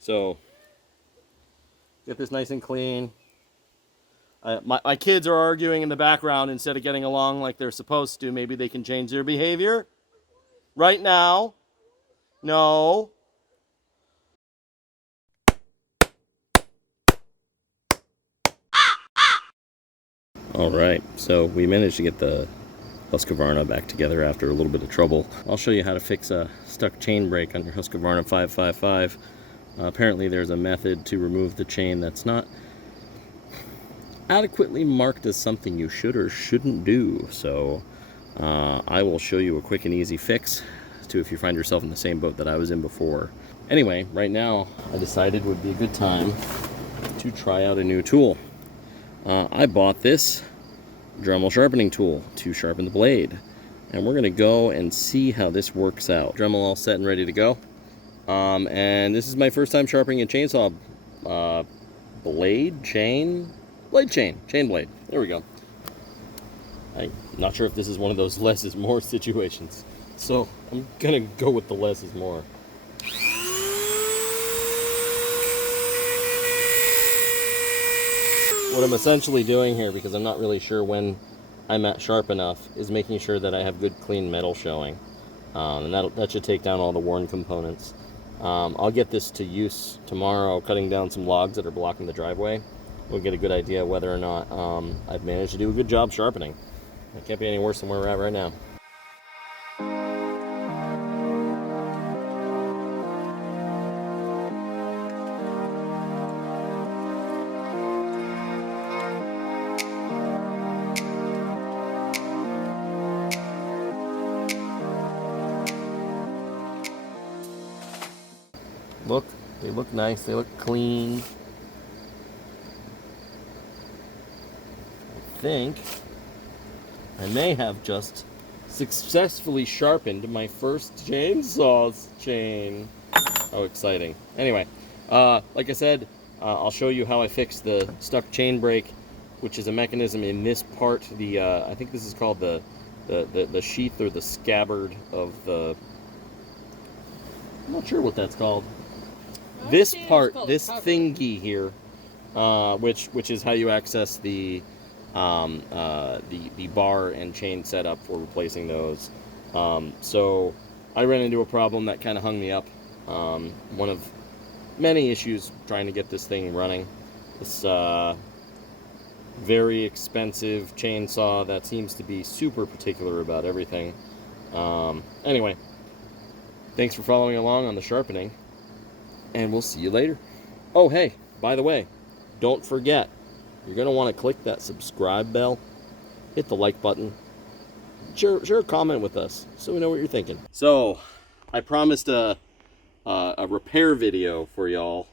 So get this nice and clean. My kids are arguing in the background instead of getting along like they're supposed to. Maybe they can change their behavior. Right now, no. All right, so we managed to get the Husqvarna back together after a little bit of trouble. I'll show you how to fix a stuck chain brake on your Husqvarna 555. Apparently there's a method to remove the chain that's not adequately marked as something you should or shouldn't do. So I will show you a quick and easy fix to if you find yourself in the same boat that I was in before. Anyway, right now I decided it would be a good time to try out a new tool. I bought this Dremel sharpening tool to sharpen the blade, and we're gonna go and see how this works out. Dremel all set and ready to go. And this is my first time sharpening a chainsaw chain blade. There we go. I'm not sure if this is one of those less is more situations, so I'm gonna go with the less is more. What I'm essentially doing here, because I'm not really sure when I'm at sharp enough, is making sure that I have good clean metal showing. And that should take down all the worn components. I'll get this to use tomorrow, cutting down some logs that are blocking the driveway. We'll get a good idea whether or not I've managed to do a good job sharpening. It can't be any worse than where we're at right now. Look, they look nice, they look clean. I think I may have just successfully sharpened my first chainsaw chain. How exciting. Anyway, like I said, I'll show you how I fixed the stuck chain brake, which is a mechanism in this part. I think this is called the sheath or the scabbard of the, I'm not sure what that's called. This part, this thingy here, which is how you access the bar and chain setup for replacing those. So I ran into a problem that kind of hung me up. One of many issues trying to get this thing running. This very expensive chainsaw that seems to be super particular about everything. Anyway, thanks for following along on the sharpening, and we'll see you later. Oh, hey, by the way, don't forget, you're going to want to click that subscribe bell, hit the like button, share a comment with us so we know what you're thinking. So, I promised a repair video for y'all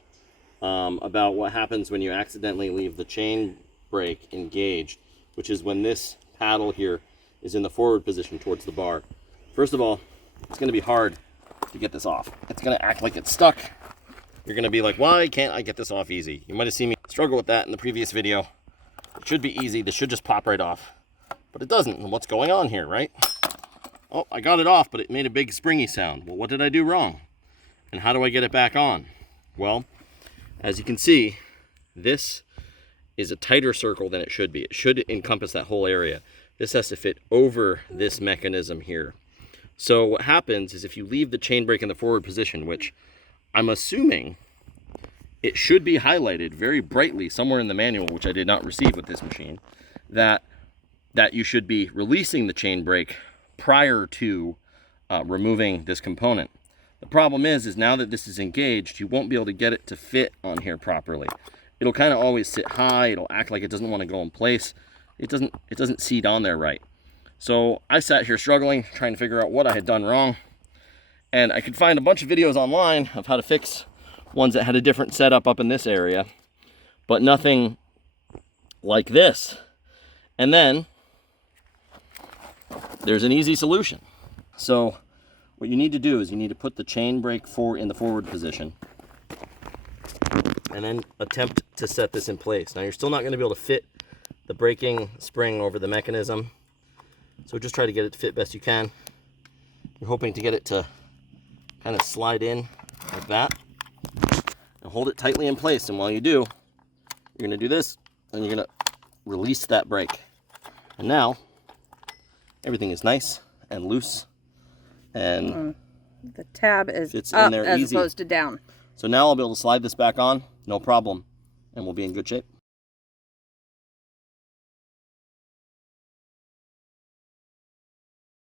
about what happens when you accidentally leave the chain brake engaged, which is when this paddle here is in the forward position towards the bar. First of all, it's going to be hard to get this off. It's going to act like it's stuck. You're going to be like, why can't I get this off easy? You might have seen me struggle with that in the previous video. It should be easy. This should just pop right off. But it doesn't. And what's going on here, right? Oh, I got it off, but it made a big springy sound. Well, what did I do wrong? And how do I get it back on? Well, as you can see, this is a tighter circle than it should be. It should encompass that whole area. This has to fit over this mechanism here. So what happens is if you leave the chain brake in the forward position, which I'm assuming it should be highlighted very brightly somewhere in the manual, which I did not receive with this machine, that you should be releasing the chain brake prior to removing this component. The problem is now that this is engaged, you won't be able to get it to fit on here properly. It'll kind of always sit high. It'll act like it doesn't want to go in place. It doesn't seat on there right. So I sat here struggling, trying to figure out what I had done wrong. And I could find a bunch of videos online of how to fix ones that had a different setup up in this area, but nothing like this. And then there's an easy solution. So what you need to do is you need to put the chain brake in the forward position and then attempt to set this in place. Now you're still not going to be able to fit the braking spring over the mechanism, so just try to get it to fit best you can. You're hoping to get it to kind of slide in like that. Now hold it tightly in place, and while you do, you're going to do this, and you're going to release that brake. And now, everything is nice and loose, and the tab is fits up in there as easy. opposed to down. So now I'll be able to slide this back on, no problem, and we'll be in good shape.